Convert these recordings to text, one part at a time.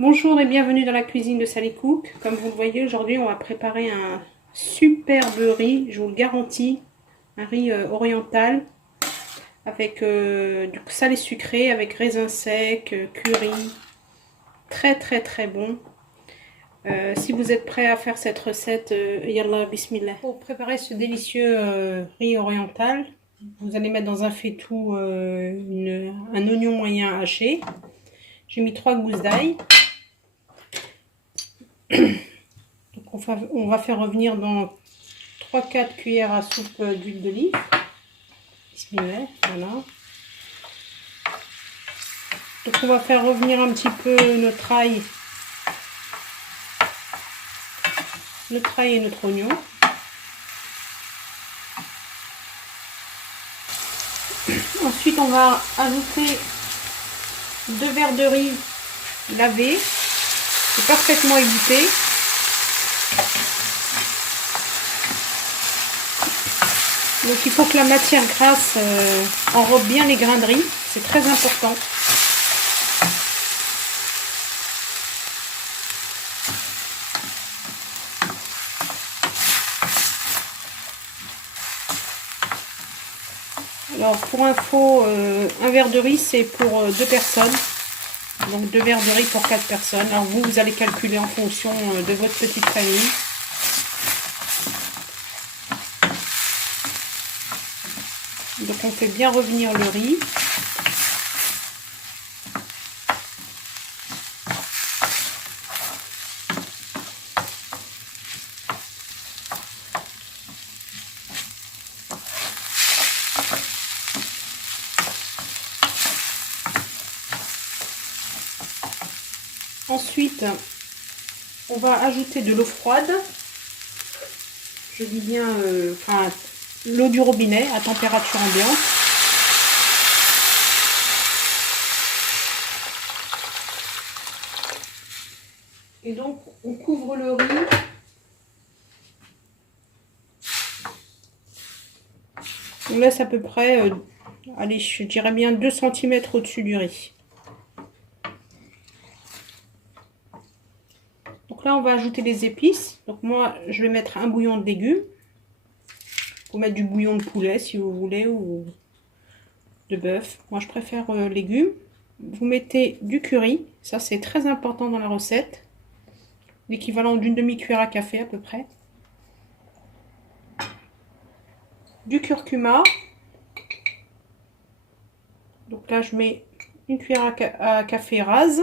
Bonjour et bienvenue dans la cuisine de Sally Cook. Comme vous le voyez, aujourd'hui on va préparer un superbe riz, je vous le garantis, un riz oriental avec du salé sucré, avec raisins secs, curry, très bon. Si vous êtes prêts à faire cette recette, yallah bismillah. Pour préparer ce délicieux riz oriental, vous allez mettre dans un faitout un oignon moyen haché. J'ai mis 3 gousses d'ail. Donc on va faire revenir dans 3-4 cuillères à soupe d'huile d'olive. Bismillah, voilà. Donc on va faire revenir un petit peu notre ail et notre oignon. Ensuite on va ajouter 2 verres de riz lavé et parfaitement égoutté. Donc il faut que la matière grasse enrobe bien les grains de riz, c'est très important. Alors pour info, un verre de riz c'est pour 2 personnes. Donc 2 verres de riz pour 4 personnes. Alors vous allez calculer en fonction de votre petite famille. Donc on fait bien revenir le riz. Ensuite, on va ajouter de l'eau froide. Je dis bien l'eau du robinet à température ambiante. Et donc, on couvre le riz. On laisse à peu près, allez, je dirais bien 2 cm au-dessus du riz. Donc là, on va ajouter les épices. Donc moi, je vais mettre un bouillon de légumes. Vous pouvez mettre du bouillon de poulet si vous voulez ou de bœuf. Moi, je préfère légumes. Vous mettez du curry. Ça, c'est très important dans la recette. L'équivalent d'une demi-cuillère à café à peu près. Du curcuma. Donc là, je mets une cuillère à café rase.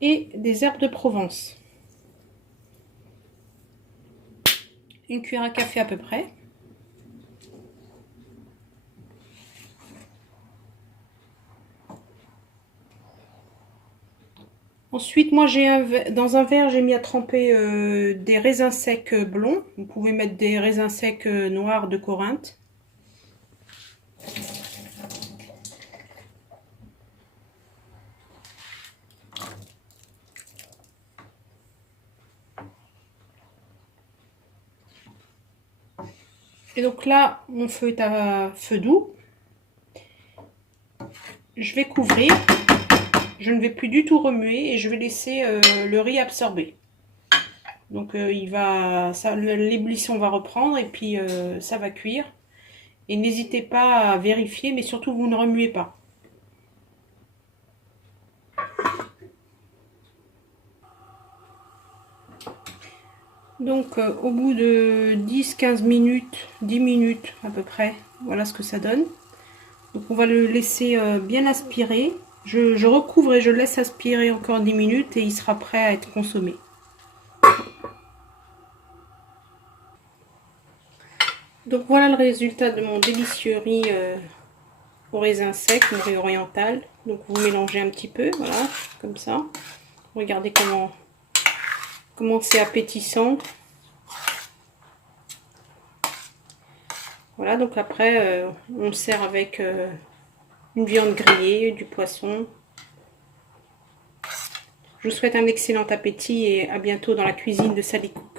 Et des herbes de Provence. Une cuillère à café à peu près. Ensuite, moi dans un verre, j'ai mis à tremper des raisins secs blonds. Vous pouvez mettre des raisins secs noirs de Corinthe. Et donc là, mon feu est à feu doux. Je vais couvrir. Je ne vais plus du tout remuer et je vais laisser le riz absorber. Donc l'ébullition va reprendre et puis ça va cuire. Et n'hésitez pas à vérifier, mais surtout vous ne remuez pas. Donc au bout de 10-15 minutes, 10 minutes à peu près, voilà ce que ça donne. Donc on va le laisser bien aspirer. Je recouvre et je laisse aspirer encore 10 minutes et il sera prêt à être consommé. Donc voilà le résultat de mon délicieux riz au raisin sec, mon riz oriental. Donc vous mélangez un petit peu, voilà, comme ça. Regardez comment c'est appétissant. Voilà, donc après on le sert avec une viande grillée, du poisson. Je vous souhaite un excellent appétit et à bientôt dans la cuisine de Sally Cook.